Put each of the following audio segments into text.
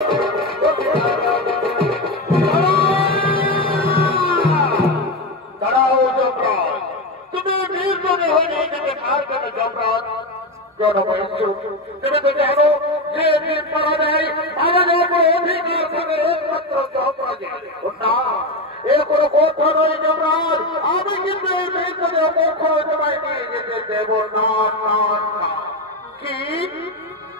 তুমি তো জানো যে দিন পারা যায় আমাদের অধিকার করে একমাত্র না এ কোনো কথা নয় যমরাজ, আমি কিন্তু এই মেয়েকে কখনো তোমায় নিয়ে যেতে দেব না। কি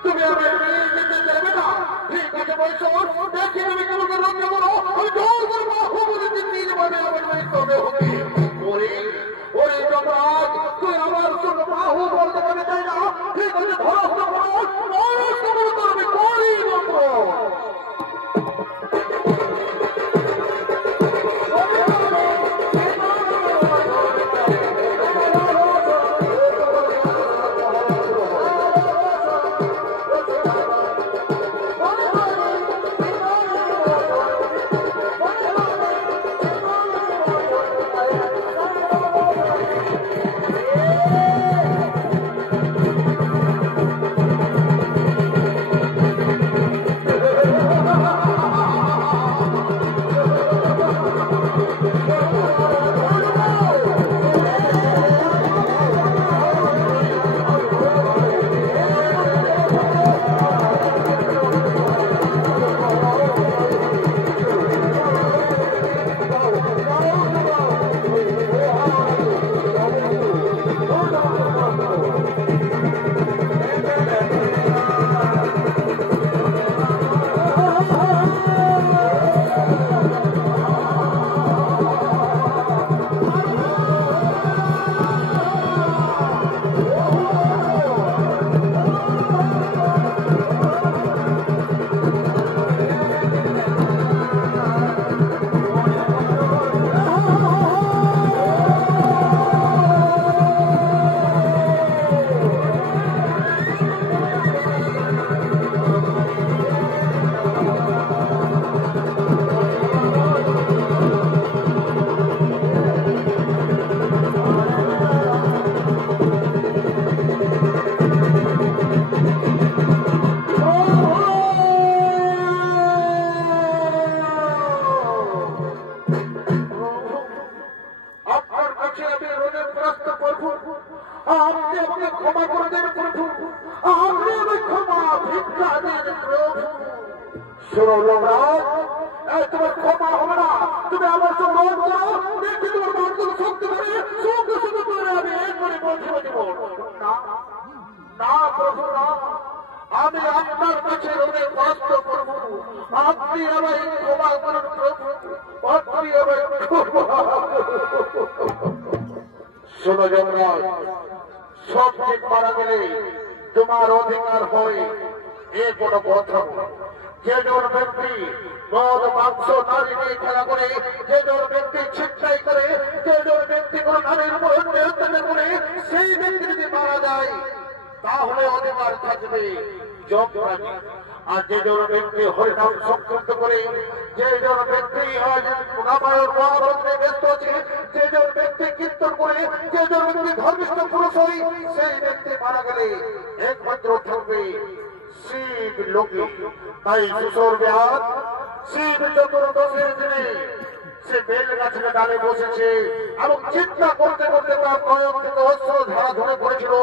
তুমি আমার নিয়ে যেতে দেবে না? ঠিক আছে বলছো, দেখি তুমি কেমন রক্ষা করো, আমি জোর করবো হুবুলিতে নিয়ে যাবে আমার মেয়ে তবে হবে ওরে যমরাজ, তুই আমার জন্য বাহু বলতে পারে চাই না। ঠিক আছে ভরসা করো, ভরসা করো তুমি করি মাত্র। তোমার ক্ষমা হবে না, তুমি আমার সঙ্গে দেখি তোমার মানগুলো শক্তি করে সঙ্গে শুধু করে আমি একবারে বলতে দিব না প্রভু না, আমি আপনার কাছে অনেক কষ্ট করবো, আপনি আমায় ক্ষমা করুন প্রভু, আপনি আমায় শোনো যমরাজ, সব ঠিক মারা গেলে তোমার অধিকার হয় এ কোনো কথা। যেজন ব্যক্তি মদ মাংস নারী নিয়ে খেলা করে, যেজন ব্যক্তি ছিনতাই করে, যেজন ব্যক্তি কোন নারীর উপর অত্যাচার করে, সেই ব্যক্তি যদি মারা যায় তাহলে অধিকার থাকবে যমরাজে। আর যেজন ব্যক্তি হরিনাম সংযুক্ত করে, যেজন ব্যক্তি আজ রামায়ণ মহাভারতে ব্যস্ত আছে, যেজন ব্যক্তি কীর্তন করে, যেজন ব্যক্তি ধর্মিষ্ঠ পুরুষ হয়, সেই ব্যক্তি মারা গেলে একমাত্র থাকবে শিব লোকে। তাই কিশোর ব্যাস শিব চতুর্দশীর দিনে সে বেল গাছের ডালে বসেছে এবং চিন্তা করতে করতে তার নয়ন থেকে অস্ত্র ধারা ধরে পড়েছিল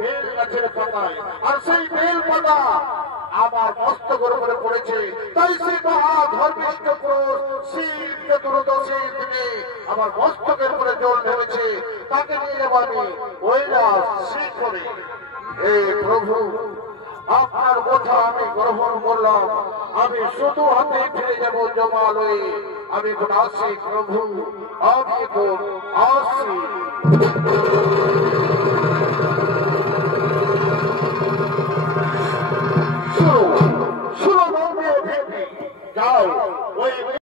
বেল গাছের পাতায়, আর সেই বেল পাতা আমার মস্তকের উপরে পড়েছে। তাই সেই মহা ধর্মিষ্ঠ পুরুষ শিব চতুর্দশীর দিনে আমার মস্তকের উপরে জল ঢেলেছে, তাকে নিয়ে যাবো আমি কৈলাস শিখরে। হে প্রভু, আপনার কথা আমি গ্রহণ করলাম, আমি শুধু হাতে ফিরে যাব জমালয়ে। আমি এখন আসি প্রভু, আমি এখন আসি।